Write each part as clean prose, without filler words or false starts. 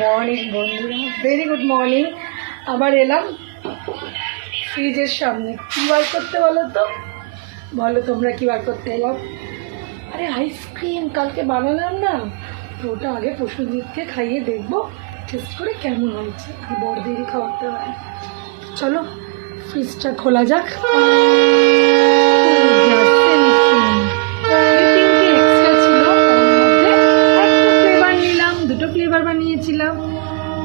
Morning বন্ধুরা, very good morning. আবার এলাম ফ্রিজের সামনে। কী বার করতে বলো তো, বলো তোমরা কী বার করতে এলাম? আরে আইসক্রিম কালকে বানালাম না, তো ওটা আগে প্রসূনজিৎকে খাইয়ে দেখবো টেস্ট করে কেমন হয়েছে। বড়দেরই খাওয়াতে হয়। চলো ফ্রিজটা খোলা যাক। ফ্লেভার বানিয়েছিলাম,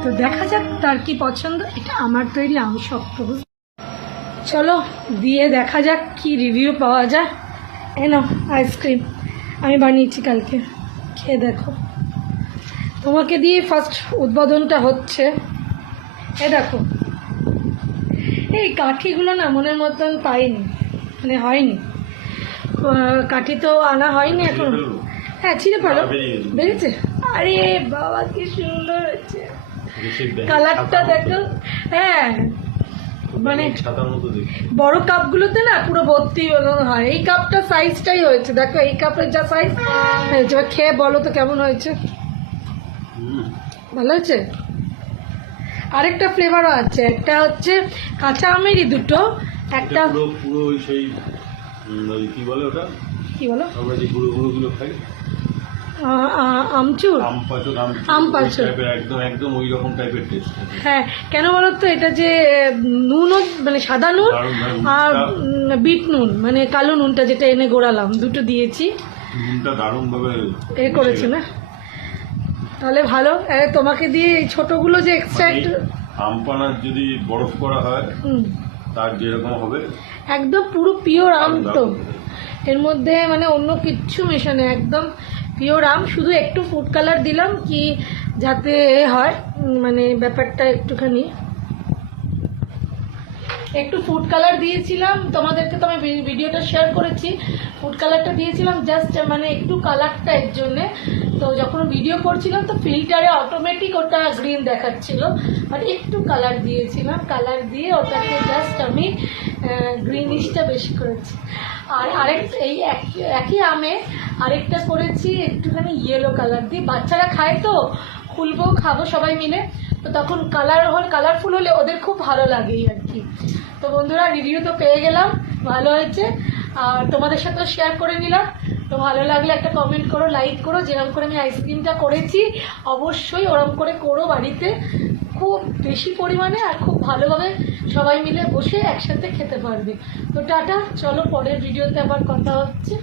তো দেখা যাক তার কি পছন্দ। এটা আমার তৈরি আম শক্ত। চলো দিয়ে দেখা যাক কি রিভিউ পাওয়া যায়। এনো আইসক্রিম আমি বানিয়েছি কালকে, খেয়ে দেখো। তোমাকে দিয়ে ফার্স্ট উদ্বোধনটা হচ্ছে। এ দেখো, এই কাঠিগুলো না মনের মতন পাইনি, মানে হয়নি। কাঠি তো আনা হয়নি এখন। হ্যাঁ ছিঁড়ে পারো, বেরিয়েছে। আরে বাবা কি সুন্দর হয়েছে, কালারটা দেখো। হ্যাঁ মানে বড় কাপগুলোতে না পুরো ভর্তি হয়, এই কাপটা সাইজটাই হয়েছে। দেখো এই কাপের যা সাইজ হয়েছে। খেয়ে বলো তো কেমন হয়েছে। ভালো হয়েছে। আরেকটা ফ্লেভারও আছে, একটা হচ্ছে কাঁচা আমেরই দুটো, একটা পুরো সেই কি বলে ওটা, কি বলো আমরা যে গুঁড়ো গুঁড়োগুলো খাই, আমচুর, আম পাঁচুর, একদম ওই রকম টাইপের টেস্ট। হ্যাঁ কেন বলো তো, এটা যে নুনও মানে সাদা নুন আর বিট নুন মানে কালো নুনটা যেটা এনে গোড়ালাম, দুটো দিয়েছি। নুনটা দারুণভাবে এ করেছে না, তাহলে ভালো। তোমাকে দিয়ে এই ছোটগুলো যে এক্সট্রা একটু আম পানার যদি বরফ করা হয় তার যেরকম হবে, একদম পুরো পিওর আম। তো এর মধ্যে মানে অন্য কিচ্ছু মেশানো, একদম পিওর আম। শুধু একটু ফুড কালার দিলাম কি যাতে হয়, মানে ব্যাপারটা একটুখানি একটু ফুড কালার দিয়েছিলাম। তোমাদেরকে তো আমি ভিডিওটা শেয়ার করেছি, ফুড কালারটা দিয়েছিলাম জাস্ট মানে একটু কালারটা এর জন্যে। তো যখন ভিডিও করছিলাম তো ফিল্টারে অটোমেটিক ওটা গ্রিন দেখাচ্ছিল, আর একটু কালার দিয়েছিলাম। কালার দিয়ে ওটাকে জাস্ট আমি গ্রিনিশটা বেশি করেছি। আর এই একই আমে আরেকটা করেছি একটুখানি ইয়েলো কালার দিয়ে। বাচ্চারা খায় তো, খুলবো খাবো সবাই মিলে, তো তখন কালারফুল হলে ওদের খুব ভালো লাগে আর কি। তো বন্ধুরা রিভিউ তো পেয়ে গেলাম, ভালো হয়েছে, আর তোমাদের সাথেও শেয়ার করে নিলাম। তো ভালো লাগলে একটা কমেন্ট করো, লাইক করো। যেরকম করে আমি আইসক্রিমটা করেছি অবশ্যই ওরকম করে করো বাড়িতে, খুব বেশি পরিমাণে আর খুব ভালোভাবে সবাই মিলে বসে একসাথে খেতে পারবে। তো টাটা, চলো পরের ভিডিওতে আবার কথা হচ্ছে।